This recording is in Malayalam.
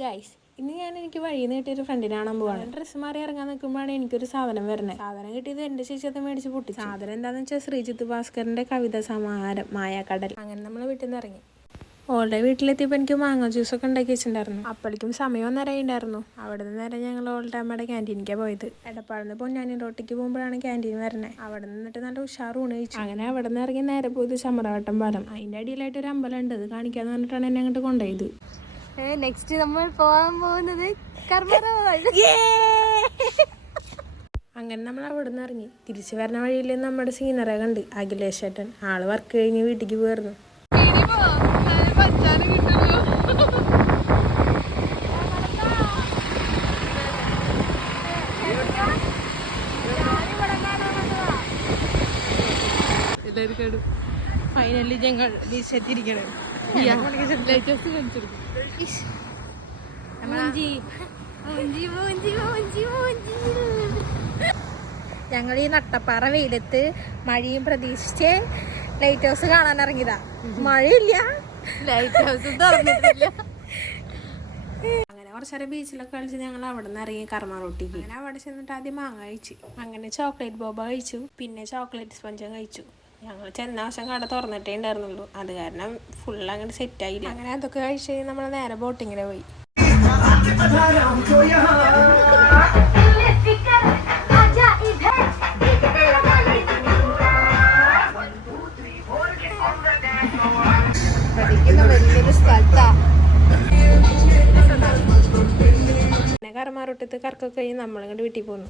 ഗൈസ്, ഇന്ന് എനിക്ക് വഴിയിൽ നിന്ന് കിട്ടിയൊരു ഫ്രണ്ടിനെ കാണാൻ പോവാണ്. ഡ്രസ്സ് മാറി ഇറങ്ങാൻ നിൽക്കുമ്പോഴാണ് എനിക്കൊരു സാധനം വരുന്നത്. സാധനം കിട്ടിയത് എൻ്റെ ചേച്ചി മേടിച്ച് പൊട്ടി. സാധനം എന്താണെന്ന് വെച്ചാൽ ശ്രീജിത്ത് ഭാസ്കറിൻ്റെ കവിത സമാഹാരം മായാക്കടൽ. അങ്ങനെ നമ്മൾ വീട്ടിൽ നിന്ന് ഇറങ്ങി. ഓളുടെ വീട്ടിലെത്തിയപ്പോൾ എനിക്ക് മാങ്ങ ജ്യൂസൊക്കെ ഉണ്ടാക്കി വെച്ചിട്ടുണ്ടായിരുന്നു. അപ്പോഴേക്കും സമയം ഒന്നരയുണ്ടായിരുന്നു. അവിടെ നിന്ന് നേരെ ഞങ്ങൾ ഓളുടെ അമ്മയുടെ ക്യാൻറ്റീനിക്കാണ് പോയത്. എടപ്പാളിന്ന് പൊന്നാനി റോട്ടിക്ക് പോകുമ്പോഴാണ് ക്യാൻറ്റീൻ വരണേ. അവിടെ നിന്നിട്ട് നല്ല ഉഷാറൂണ് കഴിച്ചു. അങ്ങനെ അവിടെ നിന്ന് ഇറങ്ങി നേരെ പോയത് ചമ്രവട്ടം പാലം. അതിൻ്റെ അടിയിലായിട്ട് ഒരു അമ്പലം ഉണ്ട്. അത് കാണിക്കാന്ന് പറഞ്ഞിട്ടാണ് എന്നെ അങ്ങോട്ട് കൊണ്ടുപോയത്. നെക്സ്റ്റ് നമ്മൾ പോകാൻ പോകുന്നത് അങ്ങനെ നമ്മൾ അവിടെ നിന്ന് ഇറങ്ങി. തിരിച്ചു വരുന്ന വഴിയിൽ നമ്മുടെ സീനറെ കണ്ട് അഖിലേഷ് ചേട്ടൻ. ആള് വർക്ക് കഴിഞ്ഞ് വീട്ടിലേക്ക് പോയിരുന്നു. ഫൈനലി ഞങ്ങൾ എത്തിയിരിക്കണം. ഞങ്ങൾ ഈ നട്ടപ്പാറ വെയിലത്ത് മഴയും പ്രതീക്ഷിച്ച് ലൈറ്റ് ഹൗസ് കാണാൻ ഇറങ്ങിയതാ. മഴയില്ല, ലൈറ്റ് ഹൗസ് തുറന്നിട്ടില്ല. അങ്ങനെ കുറച്ചേരം ബീച്ചിലൊക്കെ കളിച്ച് ഞങ്ങൾ അവിടെ നിന്ന് ഇറങ്ങി കർമ്മ റോട്ടിക്ക്. അങ്ങനെ അവിടെ ചെന്നിട്ട് ആദ്യം മാങ്ങ കഴിച്ചു. അങ്ങനെ ചോക്ലേറ്റ് ബോബ കഴിച്ചു. പിന്നെ ചോക്ലേറ്റ് സ്പഞ്ചും കഴിച്ചു. ഞങ്ങൾ ചെന്ന ആവശ്യം കട തുറന്നിട്ടേ ഉണ്ടായിരുന്നുള്ളൂ. അത് കാരണം ഫുൾ അങ്ങോട്ട് സെറ്റായില്ല. അങ്ങനെ അതൊക്കെ കഴിച്ച് കഴിഞ്ഞ് നമ്മൾ നേരെ ബോട്ടിങ്ങിന് പോയി. പിന്നെ കർമ്മ റോട്ടത്ത് കറക്കൊക്കെ കഴിഞ്ഞ് നമ്മളിങ്ങോട്ട് വീട്ടിൽ പോന്നു.